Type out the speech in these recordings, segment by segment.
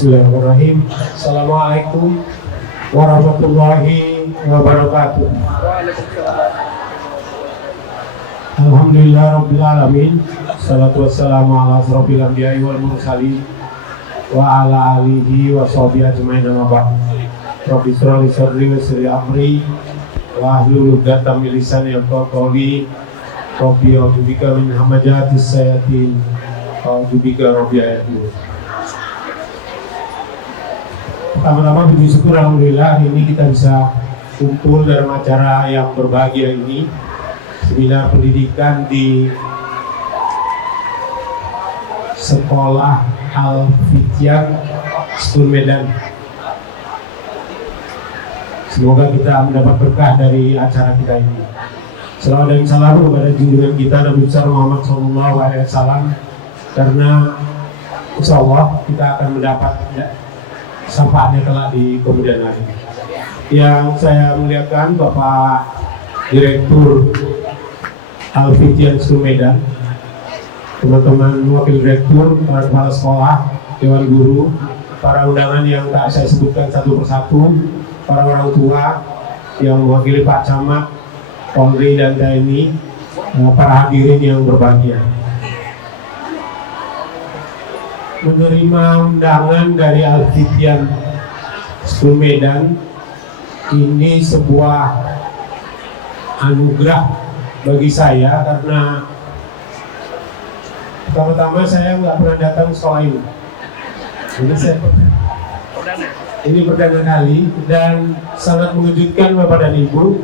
Bismillahirrahmanirrahim. Assalamualaikum warahmatullahi wabarakatuh. Alhamdulillah rabbil alamin. Salatu wassalamu ala asrofil anbiya'i wal mursalin wa ala alihi wa sahbihi ajmain amma ba'd. Rabbi shrah li sadri wa yassir li amri wa hlul 'uqdatam min lisani yafqahu qawli. Rabbi a'udzubika min hamazatis syayatin wa a'udzubika rabbi ayatin. Pertama-tama puji syukur alhamdulillah hari ini kita bisa kumpul dalam acara yang berbahagia ini, seminar pendidikan di Sekolah Al-Fityan School Medan. Semoga kita mendapat berkah dari acara kita ini. Selawat dan salam kepada junjungan kita Nabi besar Muhammad SAW, karena insya Allah kita akan mendapat syafaatnya kelak di kemudian hari. Yang saya muliakan Bapak Direktur Al-Fityan School Medan, teman-teman wakil direktur, para kepala sekolah, dewan guru, para undangan yang tak saya sebutkan satu persatu, para orang tua yang mewakili Pak Camat, Polri dan TNI, para hadirin yang berbahagia. Menerima undangan dari Al-Fityan School Medan ini sebuah anugerah bagi saya, karena pertama-tama saya nggak pernah datang sekolah ini. Ini perdana kali dan sangat mengejutkan Bapak dan Ibu.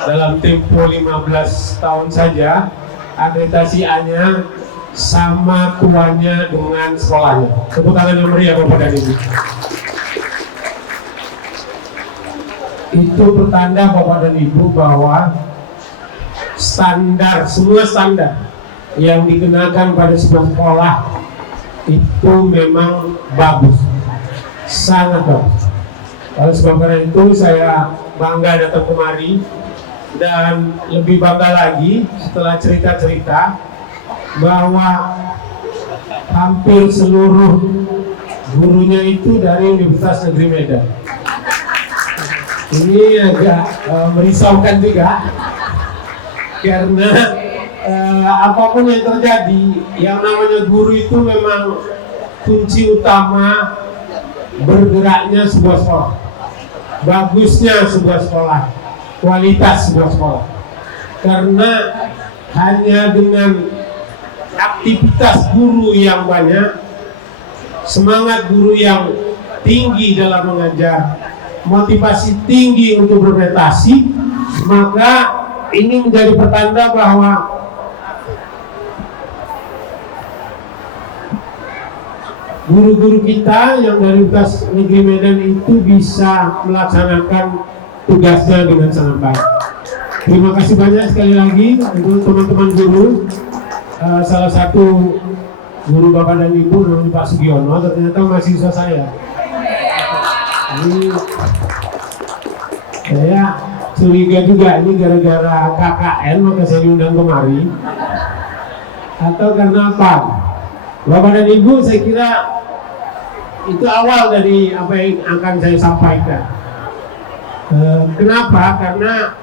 Dalam tempo 15 tahun saja akreditasi A-nya sama tuanya dengan sekolahnya. Tepuk tangan yang meriah Bapak dan Ibu. Itu pertanda Bapak dan Ibu bahwa semua standar yang dikenakan pada sebuah sekolah itu memang bagus, sangat bagus. Oleh sebab karena itu saya bangga datang kemari, dan lebih bangga lagi setelah cerita-cerita bahwa hampir seluruh gurunya itu dari Universitas Negeri Medan. Ini agak merisaukan juga, karena apapun yang terjadi, yang namanya guru itu memang kunci utama bergeraknya sebuah sekolah, bagusnya sebuah sekolah, kualitas sebuah sekolah. Karena hanya dengan aktivitas guru yang banyak, semangat guru yang tinggi dalam mengajar, motivasi tinggi untuk berprestasi, maka ini menjadi pertanda bahwa guru-guru kita yang dari Universitas Negeri Medan itu bisa melaksanakan tugasnya dengan sangat baik. Terima kasih banyak sekali lagi untuk teman-teman guru. Salah satu guru Bapak dan Ibu namanya Pak Sugiono, ternyata mahasiswa saya. Ini saya curiga juga ini gara-gara KKN maka saya diundang kemari, atau karena apa? Bapak dan Ibu, saya kira itu awal dari apa yang akan saya sampaikan. Kenapa? Karena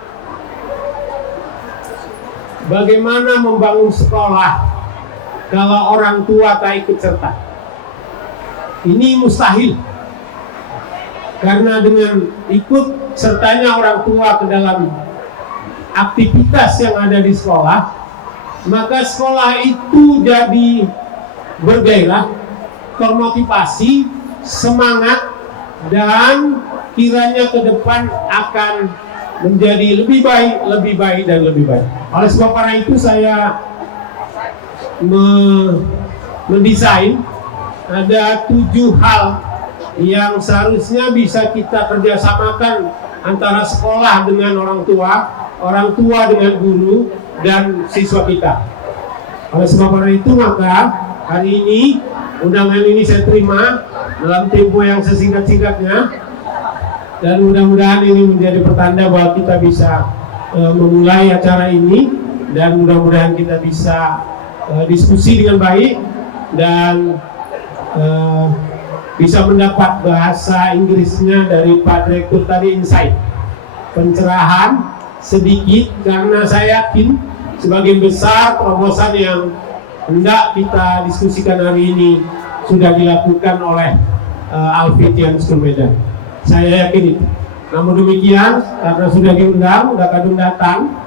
bagaimana membangun sekolah kalau orang tua tak ikut serta? Ini mustahil. Karena dengan ikut sertanya orang tua ke dalam aktivitas yang ada di sekolah, maka sekolah itu jadi bergairah, termotivasi, semangat, dan kiranya ke depan akan menjadi lebih baik, lebih baik, dan lebih baik. Oleh sebab karena itu saya mendesain ada 7 hal yang seharusnya bisa kita kerjasamakan antara sekolah dengan orang tua dengan guru, dan siswa kita. Oleh sebab karena itu maka hari ini undangan ini saya terima dalam tempo yang sesingkat-singkatnya, dan mudah-mudahan ini menjadi pertanda bahwa kita bisa memulai acara ini, dan mudah-mudahan kita bisa diskusi dengan baik, dan bisa mendapat bahasa Inggrisnya dari Pak Direktur tadi, insight, pencerahan sedikit, karena saya yakin sebagian besar terobosan yang hendak kita diskusikan hari ini sudah dilakukan oleh Al-Fitian School Medan. Saya yakin itu. Namun demikian, karena sudah diundang, sudah kadung datang,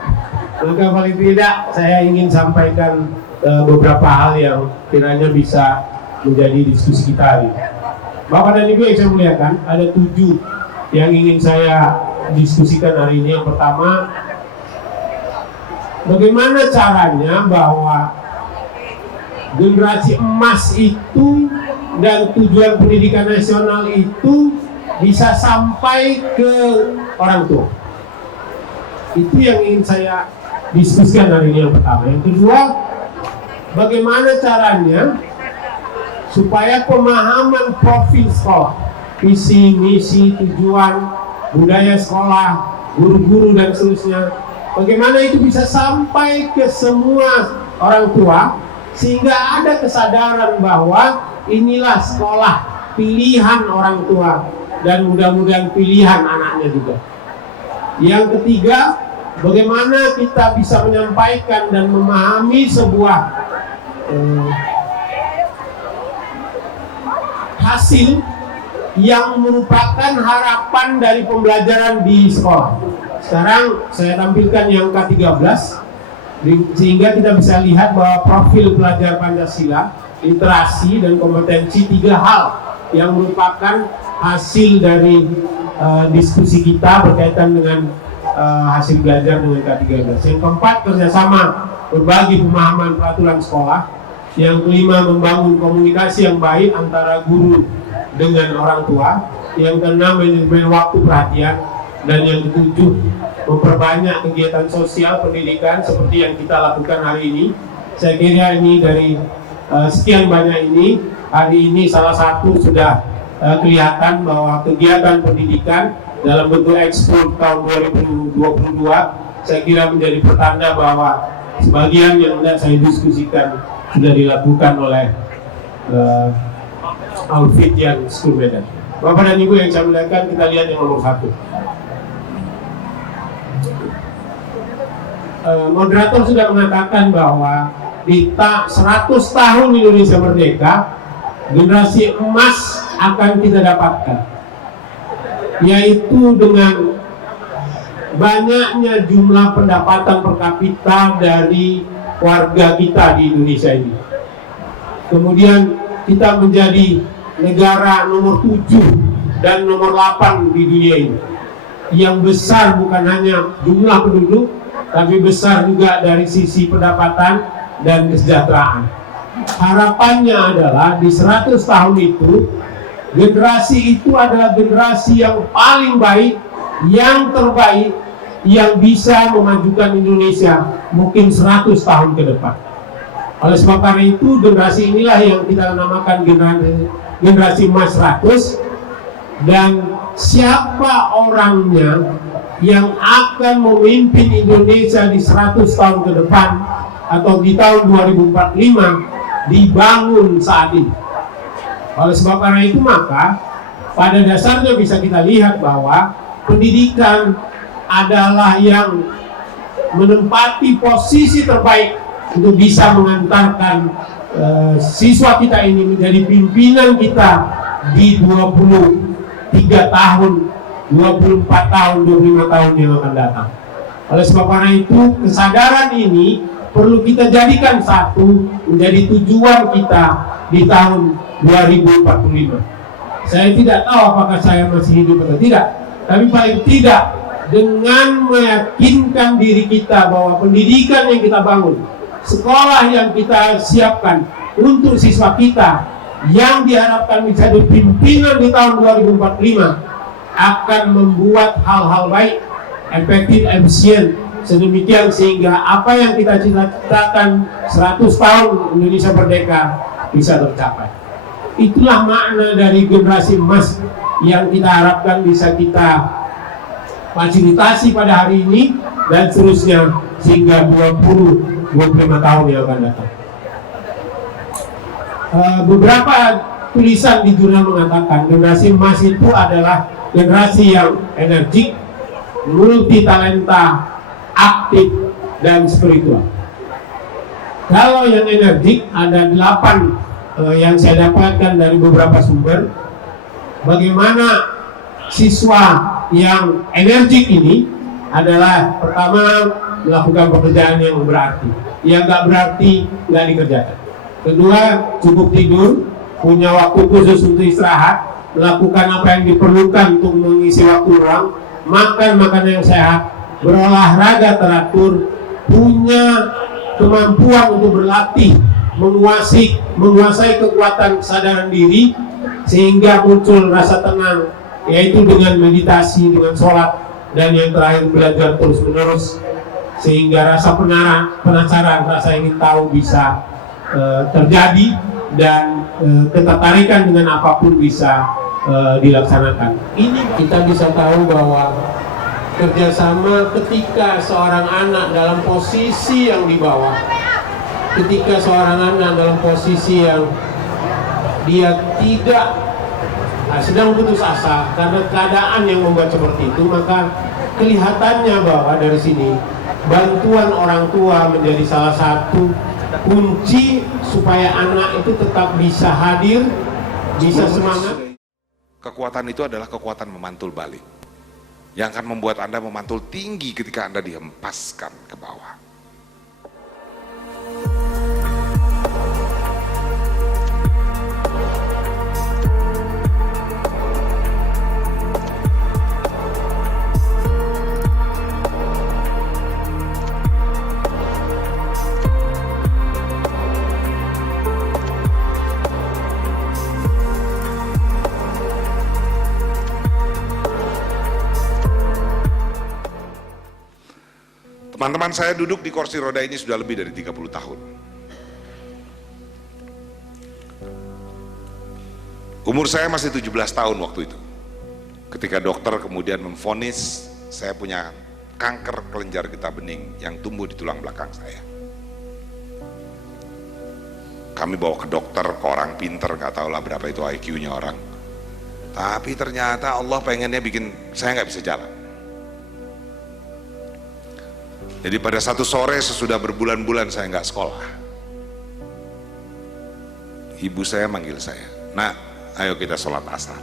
maka paling tidak saya ingin sampaikan beberapa hal yang kiranya bisa menjadi diskusi kita hari ini. Bapak dan Ibu yang saya muliakan, ada 7 yang ingin saya diskusikan hari ini. Yang pertama, bagaimana caranya bahwa generasi emas itu dan tujuan pendidikan nasional itu bisa sampai ke orang tua. Itu yang ingin saya diskusikan hari ini yang pertama. Yang kedua, bagaimana caranya supaya pemahaman profil sekolah, visi, misi, tujuan, budaya sekolah, guru-guru dan seterusnya, bagaimana itu bisa sampai ke semua orang tua sehingga ada kesadaran bahwa inilah sekolah pilihan orang tua dan mudah-mudahan pilihan anaknya juga. Yang ketiga, bagaimana kita bisa menyampaikan dan memahami sebuah hasil yang merupakan harapan dari pembelajaran di sekolah. Sekarang saya tampilkan yang K13 sehingga kita bisa lihat bahwa profil pelajar Pancasila, literasi dan kompetensi, 3 hal yang merupakan hasil dari diskusi kita berkaitan dengan hasil belajar dengan K13. Yang keempat, kerjasama berbagi pemahaman peraturan sekolah. Yang kelima, membangun komunikasi yang baik antara guru dengan orang tua. Yang keenam, manajemen waktu perhatian. Dan yang ketujuh, memperbanyak kegiatan sosial pendidikan seperti yang kita lakukan hari ini. Saya kira ini dari sekian banyak ini, hari ini salah satu sudah kelihatan bahwa kegiatan pendidikan dalam bentuk ekspor tahun 2022 saya kira menjadi pertanda bahwa sebagian yang tidak saya diskusikan sudah dilakukan oleh Al-Fitian School Medan. Bapak dan Ibu yang saya muliakan, kita lihat yang nomor 1. Moderator sudah mengatakan bahwa di 100 tahun Indonesia merdeka, generasi emas akan kita dapatkan, yaitu dengan banyaknya jumlah pendapatan per kapita dari warga kita di Indonesia ini. Kemudian kita menjadi negara nomor 7 dan nomor 8 di dunia ini, yang besar bukan hanya jumlah penduduk, tapi besar juga dari sisi pendapatan dan kesejahteraan. Harapannya adalah di 100 tahun itu, generasi itu adalah generasi yang paling baik, yang terbaik, yang bisa memajukan Indonesia mungkin 100 tahun ke depan. Oleh sebab karena itu, generasi inilah yang kita namakan generasi emas 100. Dan siapa orangnya yang akan memimpin Indonesia di 100 tahun ke depan atau di tahun 2045 dibangun saat ini. Oleh sebab karena itu, maka pada dasarnya bisa kita lihat bahwa pendidikan adalah yang menempati posisi terbaik untuk bisa mengantarkan siswa kita ini menjadi pimpinan kita di 23 tahun, 24 tahun, 25 tahun yang akan datang. Oleh sebab karena itu, kesadaran ini perlu kita jadikan satu menjadi tujuan kita di tahun 2045. Saya tidak tahu apakah saya masih hidup atau tidak, tapi paling tidak dengan meyakinkan diri kita bahwa pendidikan yang kita bangun, sekolah yang kita siapkan untuk siswa kita yang diharapkan bisa jadi pimpinan di tahun 2045 akan membuat hal-hal baik, efektif, efisien, sedemikian sehingga apa yang kita cita-citakan 100 tahun Indonesia merdeka bisa tercapai. Itulah makna dari generasi emas yang kita harapkan bisa kita fasilitasi pada hari ini dan seterusnya sehingga 20-25 tahun yang akan datang. Beberapa tulisan di jurnal mengatakan generasi emas itu adalah generasi yang energik, multi talenta, aktif, dan spiritual. Kalau yang energik ada 8 yang saya dapatkan dari beberapa sumber. Bagaimana siswa yang energik ini adalah pertama melakukan pekerjaan yang berarti, yang nggak berarti nggak dikerjakan. Kedua, cukup tidur, punya waktu khusus untuk istirahat, melakukan apa yang diperlukan untuk mengisi waktu luang, makan makanan yang sehat, berolahraga teratur, punya kemampuan untuk berlatih, menguasai kekuatan kesadaran diri sehingga muncul rasa tenang, yaitu dengan meditasi, dengan sholat, dan yang terakhir belajar terus menerus sehingga rasa penasaran, rasa ingin tahu bisa terjadi dan ketertarikan dengan apapun bisa dilaksanakan. Ini kita bisa tahu bahwa kerjasama ketika seorang anak dalam posisi yang di bawah, ketika seorang anak dalam posisi yang dia tidak sedang putus asa karena keadaan yang membuat seperti itu, maka kelihatannya bahwa dari sini bantuan orang tua menjadi salah satu kunci supaya anak itu tetap bisa hadir, bisa semangat. Kekuatan itu adalah kekuatan memantul balik, yang akan membuat Anda memantul tinggi ketika Anda dihempaskan ke bawah. Teman-teman, saya duduk di kursi roda ini sudah lebih dari 30 tahun. Umur saya masih 17 tahun waktu itu. Ketika dokter kemudian memvonis saya punya kanker kelenjar getah bening yang tumbuh di tulang belakang saya. Kami bawa ke dokter, ke orang pinter, gak tahu lah berapa itu IQ-nya orang. Tapi ternyata Allah pengennya bikin saya nggak bisa jalan. Jadi pada satu sore sesudah berbulan-bulan saya nggak sekolah, ibu saya manggil saya, "Nak, ayo kita sholat asar.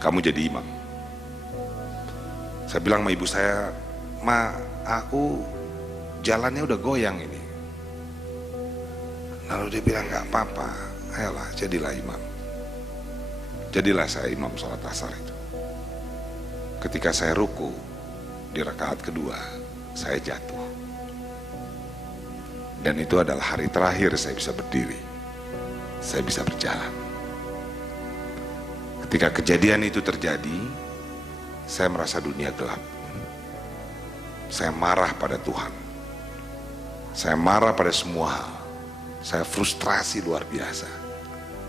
Kamu jadi imam." Saya bilang sama ibu saya, "Ma, aku jalannya udah goyang ini." Lalu dia bilang, "Nggak apa-apa, ayolah jadilah imam." Jadilah saya imam sholat asar itu. Ketika saya ruku di rakaat kedua, saya jatuh. Dan itu adalah hari terakhir saya bisa berdiri, saya bisa berjalan. Ketika kejadian itu terjadi, saya merasa dunia gelap. Saya marah pada Tuhan, saya marah pada semua hal, saya frustrasi luar biasa.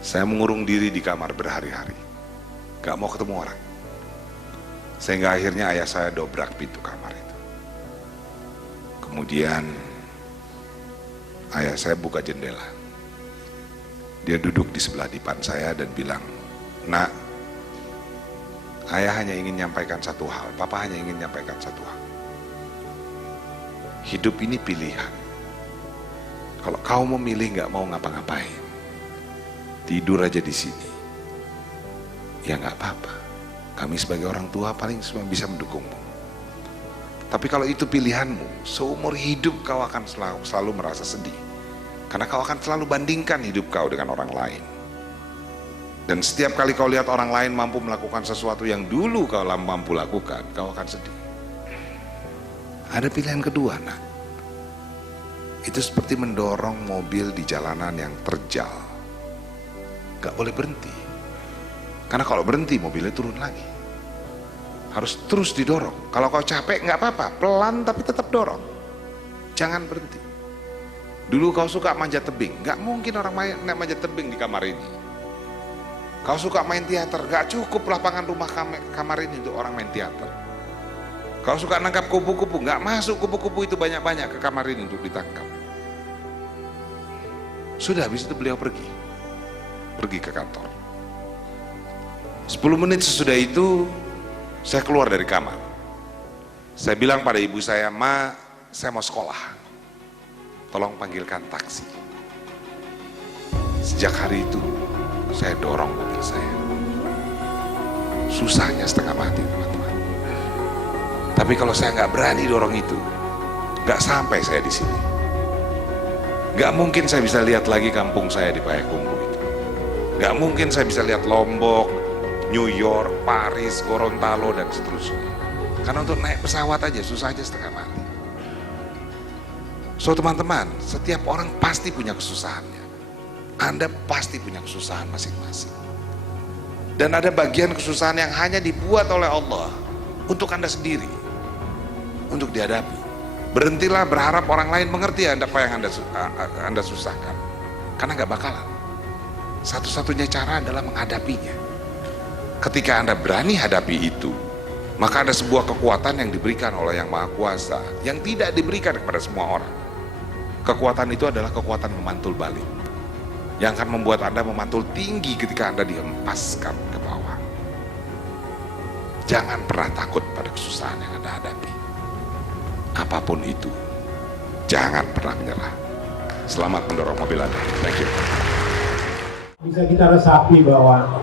Saya mengurung diri di kamar berhari-hari, gak mau ketemu orang. Sehingga akhirnya ayah saya dobrak pintu kamar itu. Kemudian ayah saya buka jendela. Dia duduk di sebelah dipan saya dan bilang, "Nak, ayah hanya ingin menyampaikan satu hal, papa hanya ingin menyampaikan satu hal. Hidup ini pilihan. Kalau kau memilih nggak mau ngapa-ngapain, tidur aja di sini, ya nggak apa-apa. Kami sebagai orang tua paling cuma bisa mendukungmu. Tapi kalau itu pilihanmu, seumur hidup kau akan selalu merasa sedih. Karena kau akan selalu bandingkan hidup kau dengan orang lain. Dan setiap kali kau lihat orang lain mampu melakukan sesuatu yang dulu kau mampu lakukan, kau akan sedih. Ada pilihan kedua, nak. Itu seperti mendorong mobil di jalanan yang terjal. Gak boleh berhenti. Karena kalau berhenti mobilnya turun lagi. Harus terus didorong. Kalau kau capek nggak apa-apa, pelan tapi tetap dorong. Jangan berhenti. Dulu kau suka manjat tebing, nggak mungkin orang manjat tebing di kamar ini. Kau suka main teater, nggak cukup lapangan rumah kamar ini untuk orang main teater. Kau suka nangkap kupu-kupu, nggak masuk kupu-kupu itu banyak-banyak ke kamar ini untuk ditangkap. Sudah habis itu beliau pergi. pergi ke kantor. 10 menit sesudah itu saya keluar dari kamar. Saya bilang pada ibu saya, "Ma, saya mau sekolah, tolong panggilkan taksi." Sejak hari itu saya dorong mobil saya. Susahnya setengah mati, teman-teman. Tapi kalau saya nggak berani dorong itu, nggak sampai saya di sini. Nggak mungkin saya bisa lihat lagi kampung saya di Payakumbuh itu. Nggak mungkin saya bisa lihat Lombok, New York, Paris, Gorontalo, dan seterusnya. Karena untuk naik pesawat aja susah aja setengah mati. So teman-teman, setiap orang pasti punya kesusahannya. Anda pasti punya kesusahan masing-masing. Dan ada bagian kesusahan yang hanya dibuat oleh Allah untuk Anda sendiri, untuk dihadapi. Berhentilah berharap orang lain mengerti apa yang Anda susahkan, karena nggak bakalan. Satu-satunya cara adalah menghadapinya. Ketika Anda berani hadapi itu, maka ada sebuah kekuatan yang diberikan oleh Yang Maha Kuasa yang tidak diberikan kepada semua orang. Kekuatan itu adalah kekuatan memantul balik, yang akan membuat Anda memantul tinggi ketika Anda dihempaskan ke bawah. Jangan pernah takut pada kesusahan yang Anda hadapi. Apapun itu, jangan pernah menyerah. Selamat mendorong mobil Anda. Thank you. Bisa kita resapi bahwa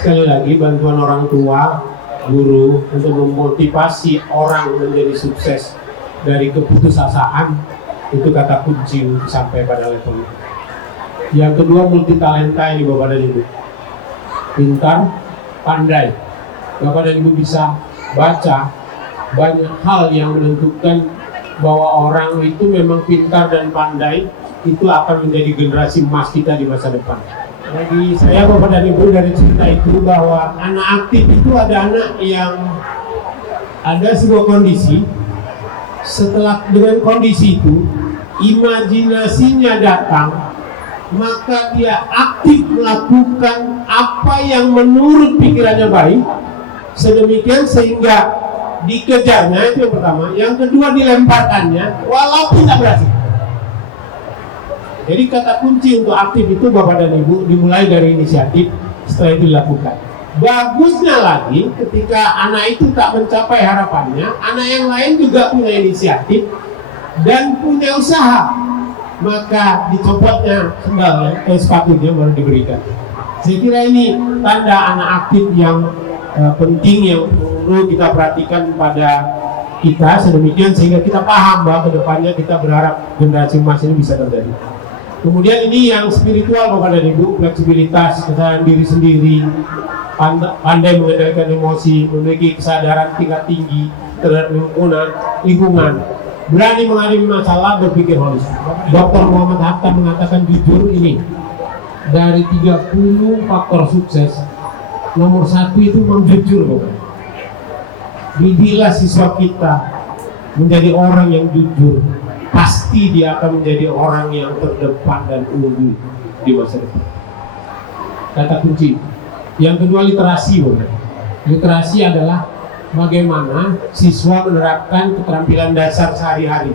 sekali lagi bantuan orang tua, guru untuk memotivasi orang menjadi sukses dari keputusasaan itu kata kunci untuk sampai pada level itu. Yang kedua, multi talenta ini Bapak dan Ibu. Pintar, pandai. Bapak dan Ibu bisa baca banyak hal yang menentukan bahwa orang itu memang pintar dan pandai, itu akan menjadi generasi emas kita di masa depan. Bagi saya Bapak dan Ibu, dari cerita itu bahwa anak aktif itu ada anak yang ada sebuah kondisi, setelah dengan kondisi itu imajinasinya datang, maka dia aktif melakukan apa yang menurut pikirannya baik, sedemikian sehingga dikejarnya, itu yang pertama. Yang kedua, dilemparkannya walaupun tak berhasil. Jadi kata kunci untuk aktif itu Bapak dan Ibu dimulai dari inisiatif, setelah itu dilakukan. Bagusnya lagi ketika anak itu tak mencapai harapannya, anak yang lain juga punya inisiatif dan punya usaha, maka dicopotnya sendalnya, sepatunya baru diberikan. Saya kira ini tanda anak aktif yang penting yang perlu kita perhatikan pada kita, sedemikian sehingga kita paham bahwa kedepannya kita berharap generasi emas ini bisa terjadi. Kemudian ini yang spiritual Bapak dan Ibu, fleksibilitas, kesadaran diri sendiri, pandai mengendalikan emosi, memiliki kesadaran tingkat tinggi terhadap lingkungan, berani menghadapi masalah, berpikir holistik. Dr. Muhammad Hatta mengatakan jujur ini, dari 30 faktor sukses, nomor 1 itu memang jujur Bapak. Didilah siswa kita menjadi orang yang jujur, pasti dia akan menjadi orang yang terdepan dan unggul di masa depan. Kata kunci. Yang kedua, literasi. Literasi adalah bagaimana siswa menerapkan keterampilan dasar sehari-hari.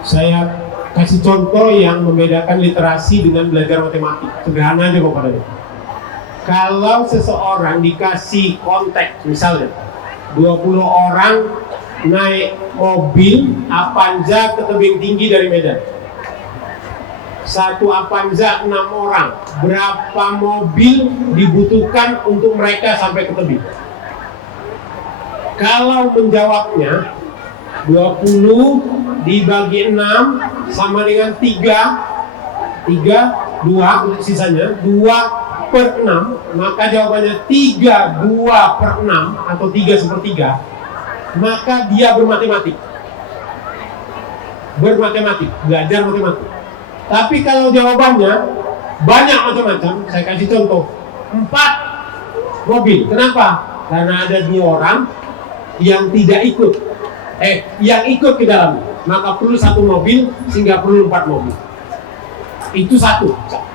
Saya kasih contoh yang membedakan literasi dengan belajar matematik. Sederhana aja Bapak dan Ibu. Kalau seseorang dikasih konteks, misalnya 20 orang naik mobil Avanza ke tebing tinggi dari Medan. Satu Avanza 6 orang. Berapa mobil dibutuhkan untuk mereka sampai ke tebing? Kalau menjawabnya 20 dibagi 6 sama dengan 3, 2, sisanya 2/6, maka jawabannya 3/2/6 atau 3/3, maka dia bermatematik, belajar matematik. Tapi kalau jawabannya banyak macam-macam, saya kasih contoh 4 mobil. Kenapa? Karena ada 2 orang yang tidak ikut, yang ikut ke dalam, maka perlu 1 mobil sehingga perlu 4 mobil. Itu satu.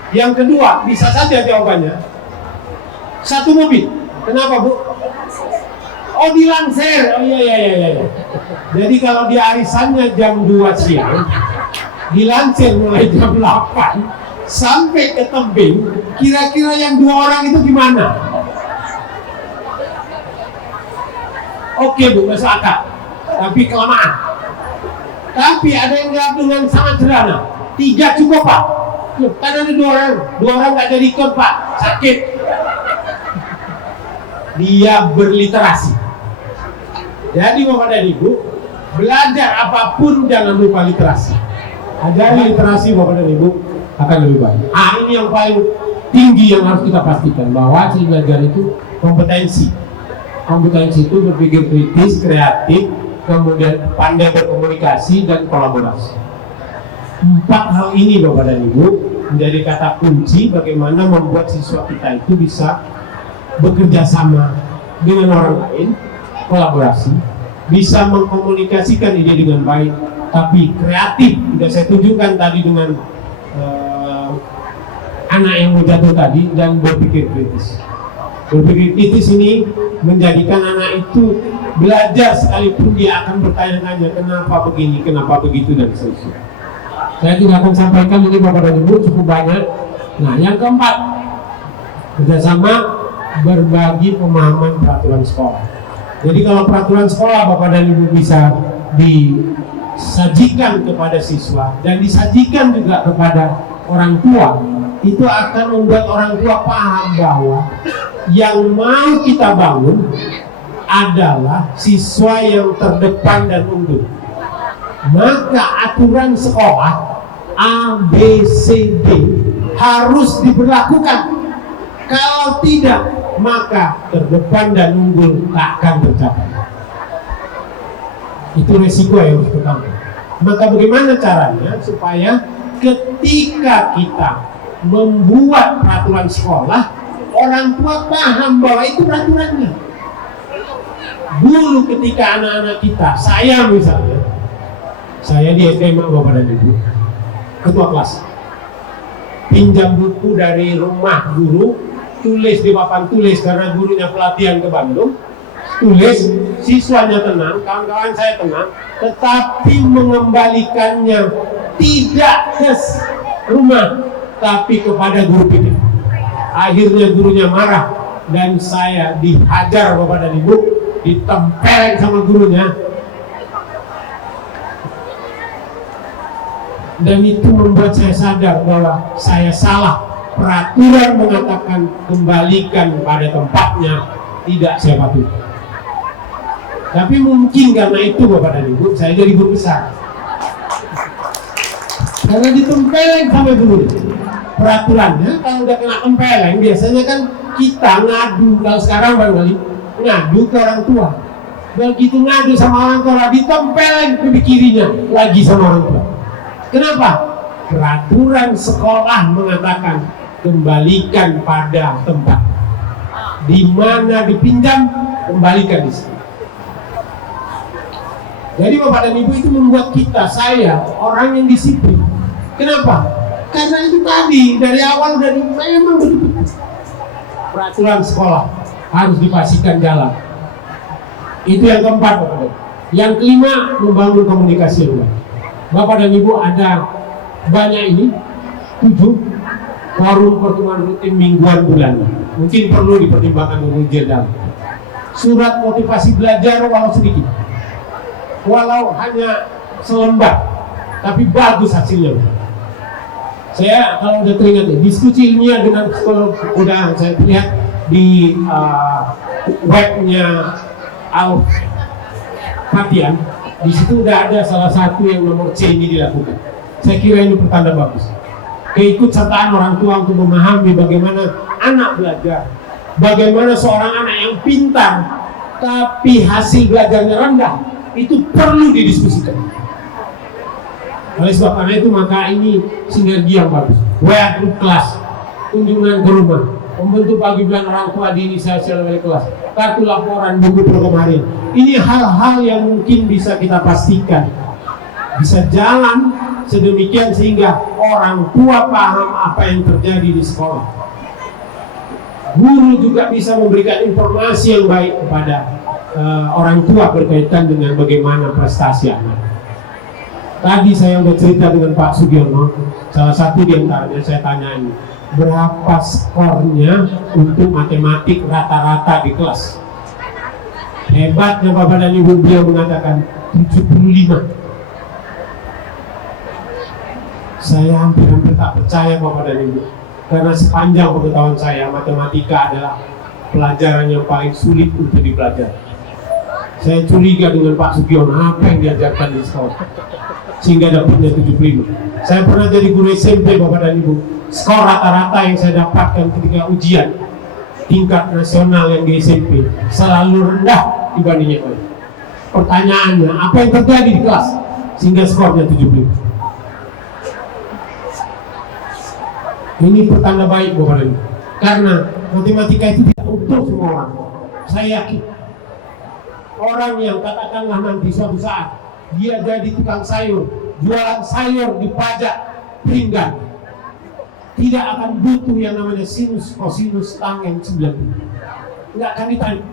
Yang kedua, bisa saja jawabannya 1 mobil. Kenapa Bu? Oh, dilansir. Oh iya. Jadi kalau dia arisannya jam 2 siang, dilansir mulai jam 8 sampai ke tebing, kira-kira yang 2 orang itu gimana? Oke Bu, masuk akal, tapi kelamaan. Tapi ada yang jawab dengan sangat sederhana, 3 cukup Pak. Loh, kan ada 2 orang, 2 orang nggak jadi ikut Pak, sakit. Dia berliterasi. Jadi Bapak dan Ibu, belajar apapun jangan lupa literasi. Ajari literasi Bapak dan Ibu akan lebih baik. Ini yang paling tinggi yang harus kita pastikan, bahwa si belajar itu kompetensi. Kompetensi itu berpikir kritis, kreatif, kemudian pandai berkomunikasi dan kolaborasi. 4 hal ini Bapak dan Ibu menjadi kata kunci bagaimana membuat siswa kita itu bisa bekerja sama dengan orang lain, kolaborasi, bisa mengkomunikasikan ide dengan baik, tapi kreatif. Sudah saya tunjukkan tadi dengan anak yang mau jatuh tadi, dan berpikir kritis. Berpikir kritis ini menjadikan anak itu belajar sekalipun dia akan bertanya-tanya kenapa begini, kenapa begitu, dan seterusnya. Saya tidak akan sampaikan ini Bapak dan Ibu, cukup banyak. Nah, yang keempat, kerjasama berbagi pemahaman peraturan sekolah. Jadi kalau peraturan sekolah Bapak dan Ibu bisa disajikan kepada siswa dan disajikan juga kepada orang tua, itu akan membuat orang tua paham bahwa yang mau kita bangun adalah siswa yang terdepan dan unggul. Maka aturan sekolah A, B, C, D harus diberlakukan. Kalau tidak, maka terdepan dan unggul tak akan tercapai. Itu resiko yang harus kita ambil. Maka bagaimana caranya supaya ketika kita membuat peraturan sekolah, orang tua paham bahwa itu peraturannya. Dulu ketika anak-anak kita, saya misalnya, saya di SMA Bapak dan Ibu, ketua kelas, pinjam buku dari rumah guru, tulis di papan tulis karena gurunya pelatihan ke Bandung, tulis, siswanya tenang, kawan-kawan saya tenang, tetapi mengembalikannya tidak ke rumah, tapi kepada guru PD. Akhirnya gurunya marah dan saya dihajar Bapak dan Ibu, ditempelin sama gurunya. Dan itu membuat saya sadar bahwa saya salah. Peraturan mengatakan kembalikan pada tempatnya, tidak saya patuhi. Tapi mungkin karena itu Bapak dan Ibu, saya jadi guru besar. Karena ditempeleng sampai dulu. Peraturannya kalau udah kena tempeleng, biasanya kan kita ngadu, kalau sekarang barangkali ngadu ke orang tua. Begitu ngadu sama orang tua, ditempeleng ke kirinya lagi sama orang tua. Kenapa? Peraturan sekolah mengatakan kembalikan pada tempat. Di mana dipinjam, kembalikan di sini. Jadi Bapak dan Ibu itu membuat kita, saya, orang yang disiplin. Kenapa? Karena itu tadi, dari awal dari memang betul-betul peraturan sekolah harus dipastikan jalan. Itu yang keempat Bapak. Yang kelima, membangun komunikasi yang baik. Bapak dan Ibu ada banyak ini, 7 forum pertemuan rutin mingguan bulanan. Mungkin perlu dipertimbangkan dengan jadwal. Surat motivasi belajar walau sedikit, walau hanya selembar, tapi bagus hasilnya. Saya kalau udah teringat ya, diskusi ilmiah dengan psikolog, udah saya lihat di webnya Al Fatian. Di situ udah ada salah satu yang nomor C ini dilakukan. Saya kira ini pertanda bagus. Keikutsertaan orang tua untuk memahami bagaimana anak belajar, bagaimana seorang anak yang pintar tapi hasil belajarnya rendah, itu perlu didiskusikan. Oleh sebab karena itu maka ini sinergi yang bagus. WA grup kelas, kunjungan ke rumah, membentuk paguyuban orang tua di inisiasi oleh kelas, kartu laporan, buku program harian. Ini hal-hal yang mungkin bisa kita pastikan bisa jalan sedemikian sehingga orang tua paham apa yang terjadi di sekolah. Guru juga bisa memberikan informasi yang baik kepada orang tua berkaitan dengan bagaimana prestasi anak. Tadi saya udah cerita dengan Pak Sugiono, salah satu di antaranya saya tanyain, berapa skornya untuk matematik rata-rata di kelas? Hebatnya Bapak dan Ibu, beliau mengatakan 75. Saya hampir tak percaya Bapak dan Ibu, karena sepanjang pengetahuan saya, matematika adalah pelajaran yang paling sulit untuk dipelajari. Saya curiga dengan Pak Sugiono, apa yang diajarkan di sekolah sehingga dapatnya 75. Saya pernah jadi guru SMP Bapak dan Ibu, skor rata-rata yang saya dapatkan ketika ujian tingkat nasional yang di SMP selalu rendah dibanding yang lain. Pertanyaannya, apa yang terjadi di kelas sehingga skornya 75? Ini pertanda baik Bapak dan Ibu, karena matematika itu tidak untuk semua orang. Saya yakin orang yang katakanlah nanti suatu saat dia jadi tukang sayur, jualan sayur di pajak Pringgan, tidak akan butuh yang namanya sinus, kosinus, tangen, 90. Tidak akan ditanya.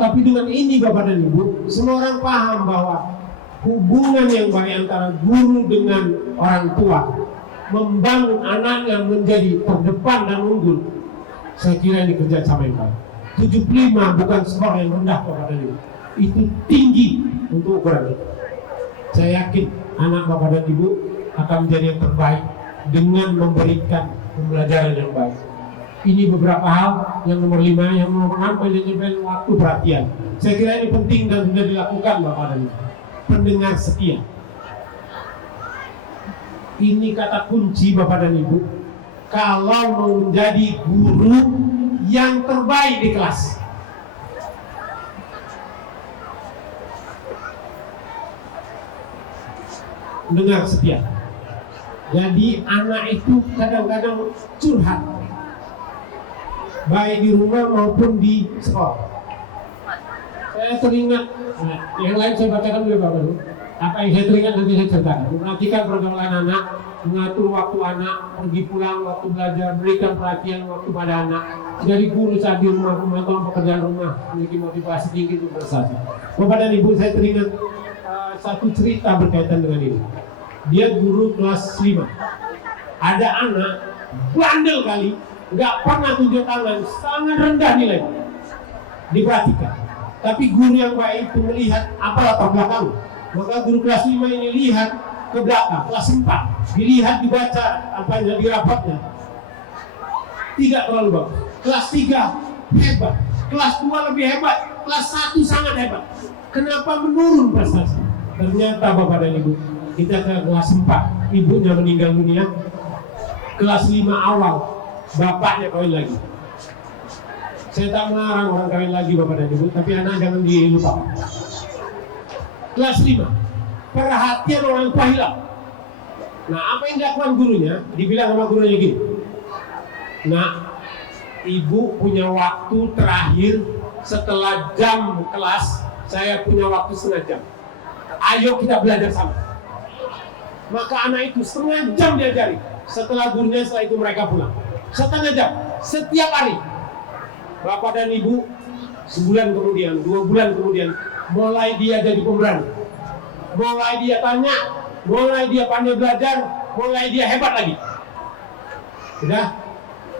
Tapi dengan ini Bapak dan Ibu, semua orang paham bahwa hubungan yang baik antara guru dengan orang tua membangun anaknya menjadi terdepan dan unggul. Saya kira ini kerjasama yang baik. 75 bukan skor yang rendah Bapak dan Ibu, itu tinggi untuk ukuran itu. Saya yakin anak Bapak dan Ibu akan menjadi yang terbaik dengan memberikan pembelajaran yang baik. Ini beberapa hal. Yang nomor 5, yang nomor 6 manajemen waktu perhatian. Saya kira ini penting dan sudah dilakukan Bapak dan Ibu. Pendengar setia, ini kata kunci Bapak dan Ibu kalau mau menjadi guru yang terbaik di kelas. Dengar setia. Jadi anak itu kadang-kadang curhat, baik di rumah maupun di sekolah. Saya teringat, yang lain saya bacakan dulu Bapak Ibu. Apa yang saya teringat nanti saya ceritakan. Memperhatikan pergaulan anak, mengatur waktu anak, pergi pulang, waktu belajar, berikan perhatian waktu pada anak. Jadi guru saat di rumah, memantau pekerjaan rumah, memiliki motivasi tinggi untuk berprestasi. Bapak dan Ibu, saya teringat satu cerita berkaitan dengan ini. Dia guru kelas 5. Ada anak bandel kali, nggak pernah tunjuk tangan, sangat rendah nilai. Diperhatikan. Tapi guru yang baik itu melihat apa latar belakang. Maka guru kelas 5 ini lihat ke belakang, kelas 4, dilihat dibaca apa yang di rapatnya. Tidak terlalu bagus. Kelas 3 hebat, kelas 2 lebih hebat, kelas 1 sangat hebat. Kenapa menurun prestasi? Ternyata Bapak dan Ibu, kita ke kelas 4, ibunya meninggal dunia. Kelas 5 awal, bapaknya kawin lagi. Saya tak melarang orang kawin lagi Bapak dan Ibu, tapi anak jangan dilupakan. Kelas 5, perhatian orang tua hilang. Nah, apa yang dilakukan gurunya? Dibilang sama gurunya gini, nah, ibu punya waktu terakhir setelah jam kelas, saya punya waktu setengah jam. Ayo kita belajar sama. Maka anak itu setengah jam diajari. Setelah gurunya, setelah itu mereka pulang. Setengah jam, setiap hari. Bapak dan Ibu, sebulan kemudian, 2 bulan kemudian, mulai dia jadi pemberani. Mulai dia tanya, mulai dia pandai belajar, mulai dia hebat lagi. Sudah,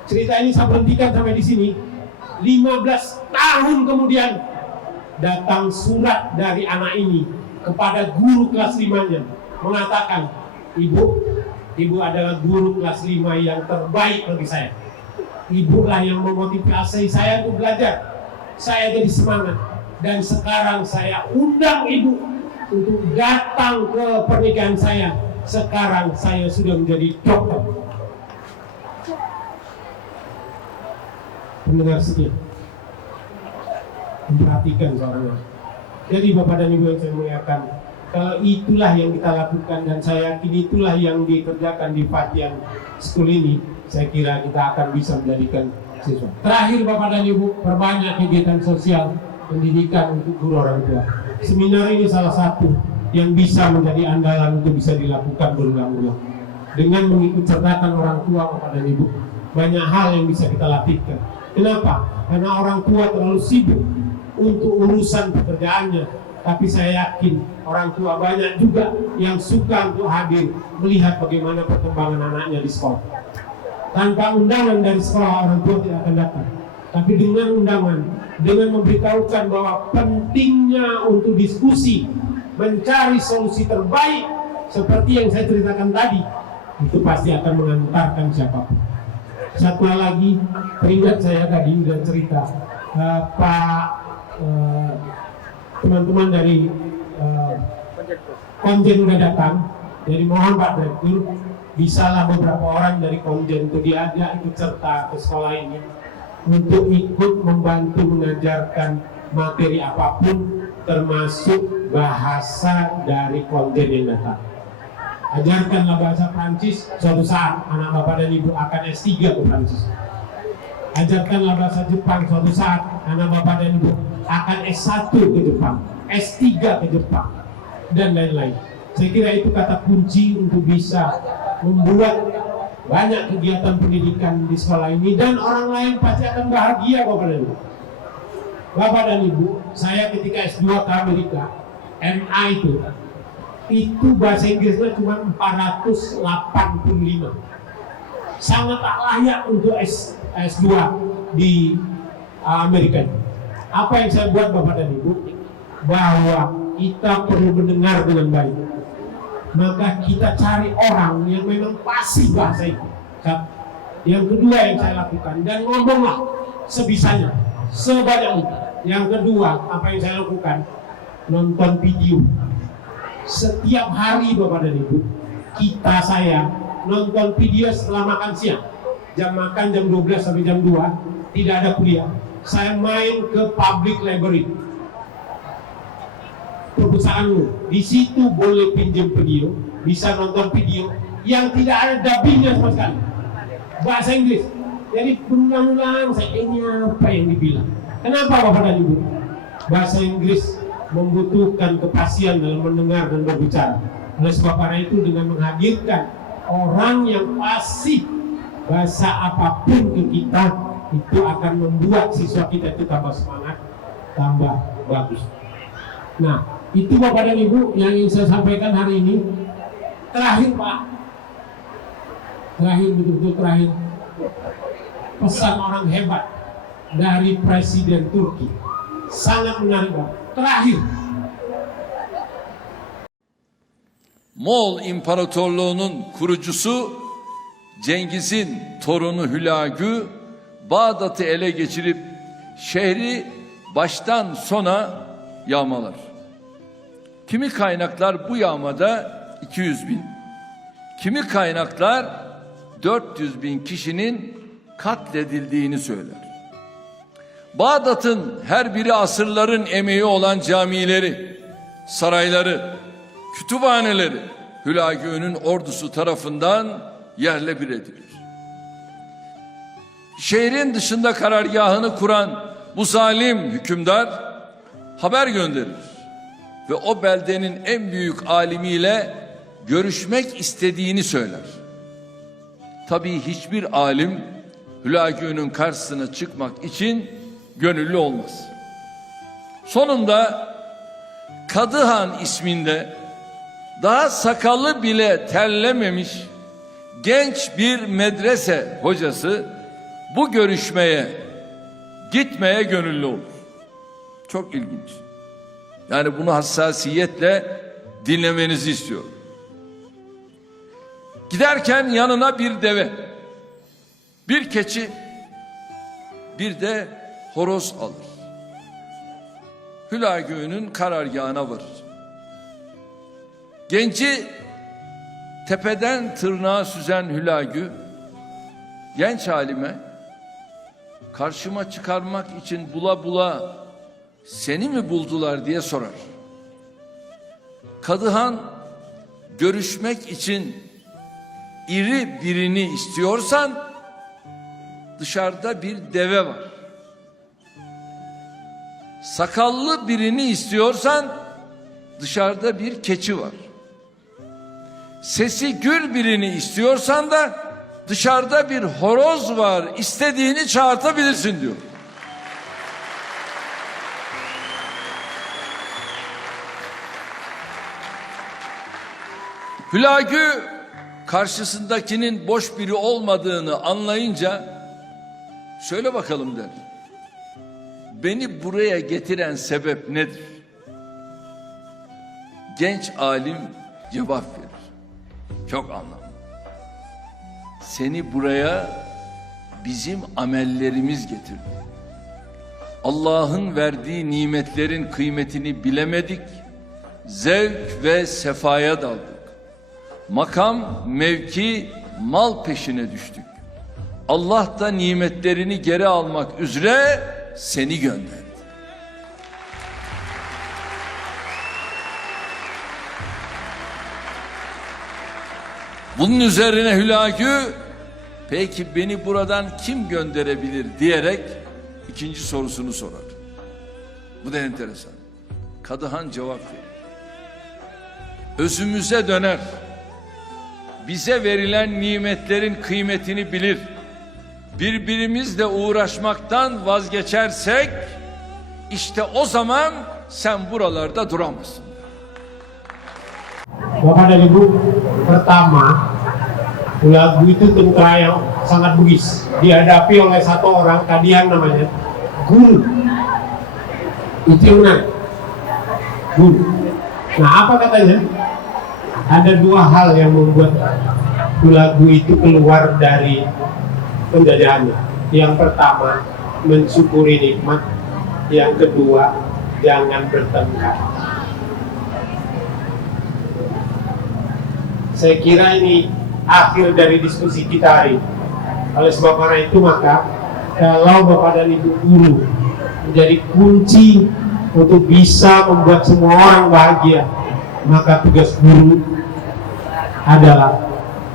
cerita ini saya berhentikan sampai di sini. 15 tahun kemudian datang surat dari anak ini kepada guru kelas 5-nya mengatakan, Ibu adalah guru kelas 5 yang terbaik bagi saya. Ibu lah yang memotivasi saya untuk belajar. Saya jadi semangat. Dan sekarang saya undang Ibu untuk datang ke pernikahan saya. Sekarang saya sudah menjadi dokter. Pendengar setia, memperhatikan seorang anak. Jadi Bapak dan Ibu yang saya muliakan, kalau itulah yang kita lakukan dan saya yakin itulah yang dikerjakan di Fatian School ini, saya kira kita akan bisa menjadikan siswa. Terakhir Bapak dan Ibu, perbanyak kegiatan sosial pendidikan untuk guru orang tua. Seminar ini salah satu yang bisa menjadi andalan untuk bisa dilakukan berulang-ulang. Dengan mengikut sertakan orang tua Bapak dan Ibu, banyak hal yang bisa kita latihkan. Kenapa? Karena orang tua terlalu sibuk untuk urusan pekerjaannya, tapi saya yakin orang tua banyak juga yang suka untuk hadir melihat bagaimana perkembangan anaknya di sekolah. Tanpa undangan dari sekolah orang tua tidak akan datang, tapi dengan undangan, dengan memberitahukan bahwa pentingnya untuk diskusi, mencari solusi terbaik seperti yang saya ceritakan tadi, itu pasti akan mengantarkan siapapun. Satu hal lagi, teringat saya tadi udah cerita teman-teman dari konjen udah datang, jadi mohon Pak Direktur bisalah beberapa orang dari konjen itu diajak ikut serta ke sekolah ini untuk ikut membantu mengajarkan materi apapun termasuk bahasa dari konjen yang datang. Ajarkanlah bahasa Prancis, suatu saat anak bapak dan ibu akan S3 ke Prancis. Ajarkanlah bahasa Jepang, suatu saat anak bapak dan ibu akan S1 ke Jepang, S3 ke Jepang, dan lain-lain. Saya kira itu kata kunci untuk bisa membuat banyak kegiatan pendidikan di sekolah ini, dan orang lain pasti akan bahagia Bapak dan Ibu. Bapak dan Ibu, saya ketika S2 ke Amerika, MA itu bahasa Inggrisnya cuma 485. Sangat tak layak untuk S2 di Amerika. Apa yang saya buat Bapak dan Ibu? Bahwa kita perlu mendengar dengan baik. Maka kita cari orang yang memang fasih bahasa itu. Yang kedua yang saya lakukan, dan ngomonglah sebisanya, sebanyak itu. Yang kedua, apa yang saya lakukan? Nonton video. Setiap hari Bapak dan Ibu, saya nonton video setelah makan siang. Jam makan jam 12 sampai jam 2, tidak ada kuliah. Saya main ke public library, perpustakaan umum. Di situ boleh pinjam video, bisa nonton video yang tidak ada dubbingnya sama sekali, bahasa Inggris. Jadi berulang-ulang saya ini apa yang dibilang. Kenapa Bapak dan Ibu? Bahasa Inggris membutuhkan kepastian dalam mendengar dan berbicara. Oleh sebab karena itu, dengan menghadirkan orang yang fasih bahasa apapun ke kita, itu akan membuat siswa kita itu tambah semangat, tambah bagus. Nah, itu Bapak dan Ibu yang ingin saya sampaikan hari ini. Terakhir Pak, terakhir, betul-betul terakhir, pesan orang hebat dari Presiden Turki, sangat menarik Pak. Terakhir, Moğol İmparatorluğu'nun kurucusu Cengiz'in torunu Hülagü Bağdat'ı ele geçirip şehri baştan sona yağmalar. Kimi kaynaklar bu yağmada 200.000, kimi kaynaklar 400.000 kişinin katledildiğini söyler. Bağdat'ın her biri asırların emeği olan camileri, sarayları, kütüphaneleri Hülagü'nün ordusu tarafından yerle bir edilir. Şehrin dışında karargahını kuran bu zalim hükümdar haber gönderir ve o beldenin en büyük alimiyle görüşmek istediğini söyler. Tabii hiçbir alim Hülagü'nün karşısına çıkmak için gönüllü olmaz. Sonunda Kadıhan isminde daha sakalı bile terlememiş genç bir medrese hocası bu görüşmeye gitmeye gönüllü olur. Çok ilginç. Yani bunu hassasiyetle dinlemenizi istiyorum. Giderken yanına bir deve, bir keçi, bir de horoz alır. Hülagü'nün karargahına varır. Genci tepeden tırnağa süzen Hülagü, genç halime karşıma çıkarmak için bula bula seni mi buldular diye sorar. Kadıhan, görüşmek için iri birini istiyorsan dışarıda bir deve var. Sakallı birini istiyorsan dışarıda bir keçi var. Sesi gür birini istiyorsan da dışarıda bir horoz var. İstediğini çağırtabilirsin diyor. Hülagü karşısındakinin boş biri olmadığını anlayınca söyle bakalım der. Beni buraya getiren sebep nedir? Genç alim cevap verir. Çok anlamlı. Seni buraya bizim amellerimiz getirdi. Allah'ın verdiği nimetlerin kıymetini bilemedik. Zevk ve sefaya daldık. Makam, mevki, mal peşine düştük. Allah da nimetlerini geri almak üzere seni gönderdi. Bunun üzerine Hülagü, peki beni buradan kim gönderebilir diyerek ikinci sorusunu sorar. Bu da enteresan. Kadıhan cevap verir. Özümüze döner. Bize verilen nimetlerin kıymetini bilir. Birbirimizle uğraşmaktan vazgeçersek işte o zaman sen buralarda duramazsın. Bapak dan Ibu, pertama lagu itu tentara yang sangat bugis, dihadapi oleh satu orang kadian namanya guru. Itu yang menarik, guru. Nah, apa katanya? Ada dua hal yang membuat lagu itu keluar dari penjajahannya. Yang pertama, mensyukuri nikmat. Yang kedua, jangan bertengkar. Saya kira ini akhir dari diskusi kita hari. Oleh sebab karena itu maka kalau Bapak dan Ibu guru menjadi kunci untuk bisa membuat semua orang bahagia, maka tugas guru adalah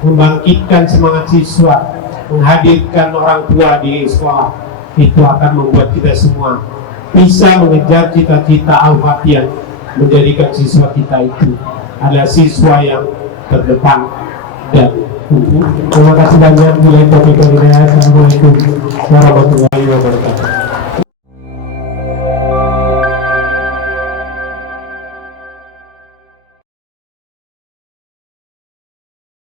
membangkitkan semangat siswa, menghadirkan orang tua di sekolah. Itu akan membuat kita semua bisa mengejar cita-cita Al-Fatihah, menjadikan siswa kita itu adalah siswa yang terdepan dan unggul. Terima kasih banyak. Assalamualaikum warahmatullahi wabarakatuh.